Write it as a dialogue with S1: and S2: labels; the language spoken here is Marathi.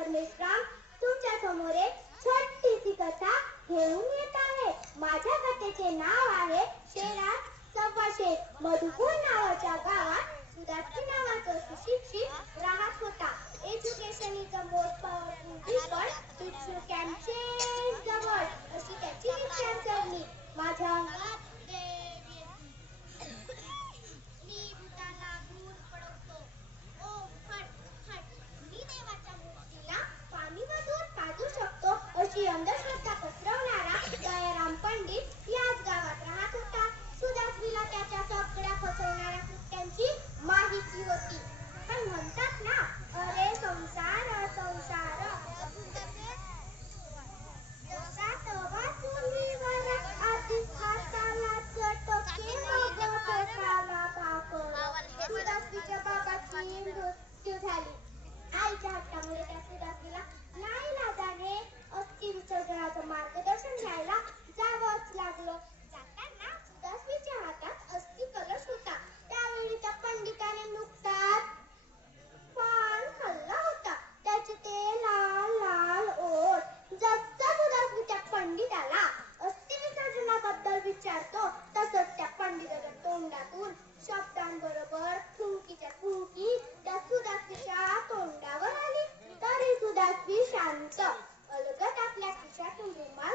S1: परमेश्राम तुमच्यासमोर एक छोटीशी कथा घेऊन येत आहे. माझ्या कथेचे नाव आहे तेरा सव्वाशे मधुपूर नावाच्या गावात सुदाती नावाचा सुशिक्षित राहत होता. Education is a most powerful can change शांत अलगत आपल्या खिशातून रुमाल